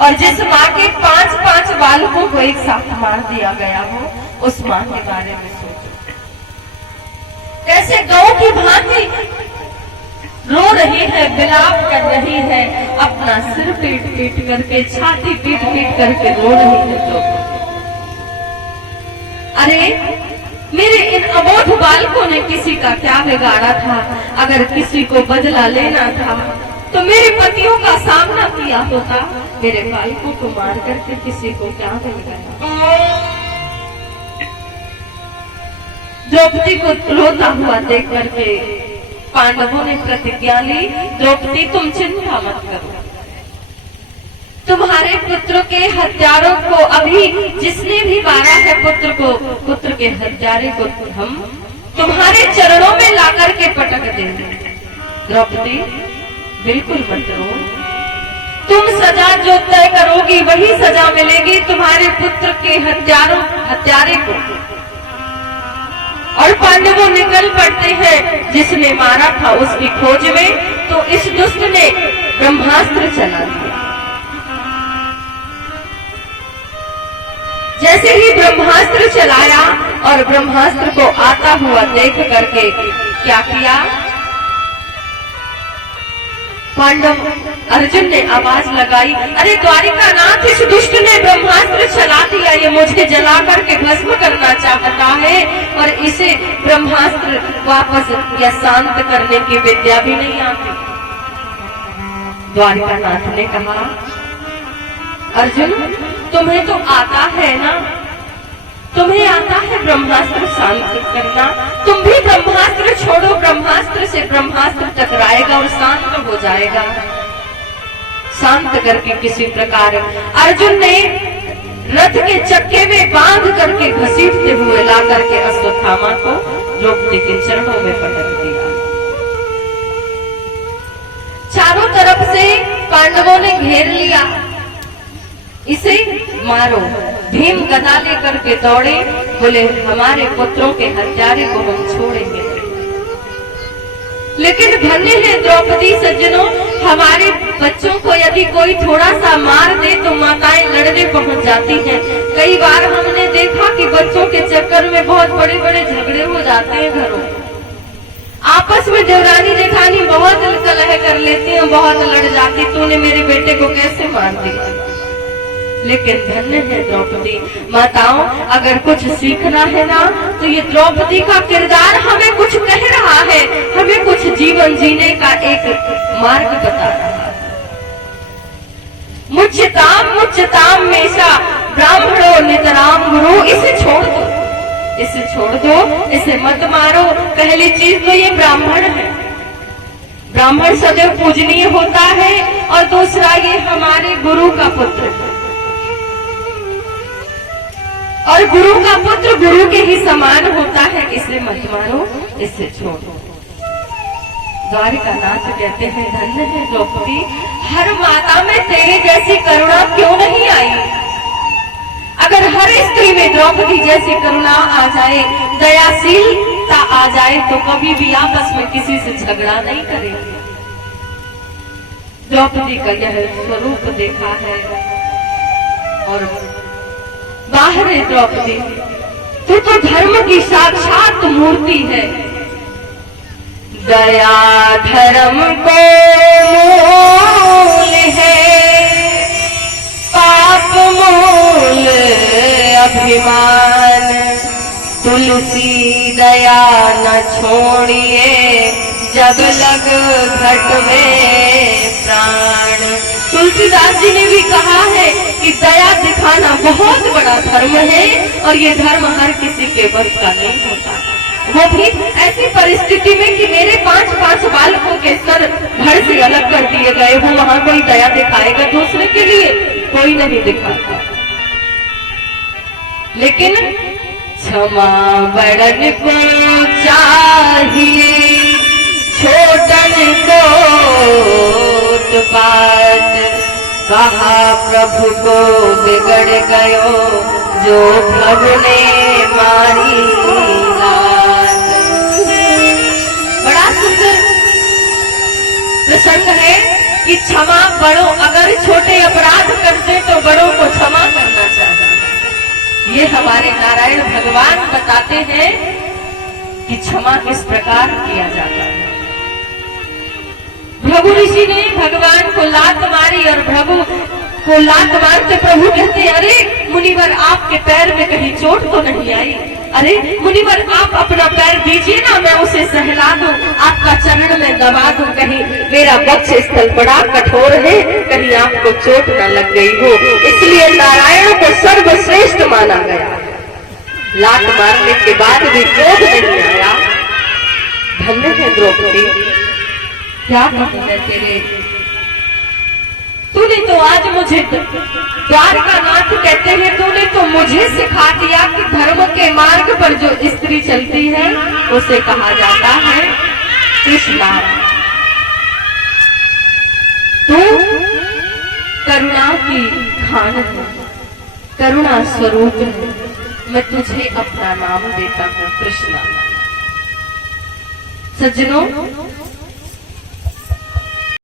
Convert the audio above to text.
और जिस माँ के 5-5 बालकों को एक साथ मार दिया गया हो, उस माँ के बारे में सोचो। कैसे गौ की भांति रो रही है, विलाप कर रही है, अपना सिर पीट पीट करके, छाती पीट पीट करके रो रही है। तो अरे मेरे इन अबोध बालकों ने किसी का क्या बिगाड़ा था? अगर किसी को बदला लेना था तो मेरे पतियों का सामना किया होता। मेरे बालकों को मार करके किसी को क्या बिगाड़ा? द्रौपदी को रोता हुआ देख करके पांडवों ने प्रतिज्ञा ली, द्रौपदी तुम चिंता मत करो, तुम्हारे पुत्र के हत्यारों को, अभी जिसने भी मारा है पुत्र के हत्यारे को हम तुम्हारे चरणों में लाकर के पटक देंगे। द्रौपदी बिल्कुल मत रो, तुम सजा जो तय करोगी वही सजा मिलेगी तुम्हारे पुत्र के हत्यारे को। और पांडवों निकल पड़ते हैं जिसने मारा था उसकी खोज में। तो इस दुष्ट ने ब्रह्मास्त्र चला दिया। जैसे ही ब्रह्मास्त्र चलाया और ब्रह्मास्त्र को आता हुआ देख करके क्या किया, पांडव अर्जुन ने आवाज लगाई, अरे द्वारिकानाथ, इस दुष्ट ने ब्रह्मास्त्र चला दिया, ये मुझे जला करके भस्म करना चाहता है और इसे ब्रह्मास्त्र वापस या शांत करने की विद्या भी नहीं आती। द्वारिकानाथ ने कहा, अर्जुन तुम्हें तो आता है ना, तुम्हें आता है ब्रह्मास्त्र शांत करना, तुम भी ब्रह्मास्त्र छोड़ो, ब्रह्मास्त्र से ब्रह्मास्त्र टकराएगा और शांत हो जाएगा। शांत करके किसी प्रकार अर्जुन ने रथ के चक्के में बांध करके घसीटते हुए ला करके अश्वत्थामा को द्रौपदी के चरणों में पटक दिया। चारों तरफ से पांडवों ने घेर लिया, इसे मारो। भीम गदा लेकर के दौड़े, बोले हमारे पुत्रों के हत्यारे को हम छोड़ेंगे। लेकिन धन्य है द्रौपदी सज्जनों, हमारे बच्चों को यदि कोई थोड़ा सा मार दे तो माताएं लड़ने पहुंच जाती हैं। कई बार हमने देखा कि बच्चों के चक्कर में बहुत बड़े बड़े झगड़े हो जाते हैं घरों। आपस में देवरानी जेठानी बहुत कलह कर लेती हैं, बहुत लड़ जाती, तूने मेरे बेटे को कैसे मार दिया। लेकिन धन्य है द्रौपदी। माताओं, अगर कुछ सीखना है ना तो ये द्रौपदी का किरदार हमें कुछ कह रहा है, हमें कुछ जीवन जीने का एक मार्ग बता रहा है। मुच्यताम मेषा ब्राह्मणो नितराम गुरु, इसे छोड़ दो, इसे छोड़ दो, इसे मत मारो। पहली चीज तो ये ब्राह्मण है, ब्राह्मण सदैव पूजनीय होता है, और दूसरा ये हमारे गुरु का पुत्र है, और गुरु का पुत्र गुरु के ही समान होता है, इसे मत मारो, इसे छोड़ो। द्वारिकानाथ कहते हैं धन्य है द्रौपदी, हर माता में तेरे जैसी करुणा क्यों नहीं आई। अगर हर स्त्री में द्रौपदी जैसी करुणा आ जाए, दयाशीलता आ जाए, तो कभी भी आपस में किसी से झगड़ा नहीं करेंगे। द्रौपदी का यह स्वरूप देखा है। और बाहर है द्रौपदी, तू तो धर्म की साक्षात मूर्ति है। दया धर्म को मूल है, पाप मूल अभिमान, तुलसी दया न छोड़िए, जब लग घट में प्राण। तुलसीदास जी ने भी कहा है कि दया दिखाना बहुत बड़ा धर्म है, और ये धर्म हर किसी के बस का नहीं होता। वो भी ऐसी परिस्थिति में कि मेरे 5-5 बालकों के सर धड़ से अलग कर दिए गए हो, वहां कोई दया दिखाएगा दूसरे के लिए? कोई नहीं दिखाता। लेकिन क्षमा बड़न को चाहिए, छोटन को उत्पात, कहा प्रभु को बिगड़ गयो, जो प्रभु ने मारी लात। बड़ा सुंदर प्रसंग है कि क्षमा बड़ो, अगर छोटे अपराध करते तो बड़ों को क्षमा करना चाहिए। ये हमारे नारायण भगवान बताते हैं कि क्षमा किस प्रकार किया जाता है। भृगु ऋषि ने भगवान को लात मारी और भृगु को लात मारते प्रभु कहते, अरे मुनिवर आपके पैर में कहीं चोट तो नहीं आई? अरे मुनिवर आप अपना पैर दीजिए ना, मैं उसे सहला दूं, आपका चरण में दबा दूं, कहीं मेरा वक्ष स्थल बड़ा कठोर है, कहीं आपको चोट न लग गई हो। इसलिए नारायण को सर्वश्रेष्ठ माना गया। लात मारने के बाद भी क्रोध नहीं आया। धन्य है द्रौपदी, क्या कहूं मैं तेरे, तूने तो आज मुझे द्वारकानाथ कहते हैं, तूने तो मुझे सिखा दिया कि धर्म के मार्ग पर जो स्त्री चलती है उसे कहा जाता है कृष्णा। तू करुणा की खान है, करुणा स्वरूप है, मैं तुझे अपना नाम देता हूँ कृष्णा। सज्जनों,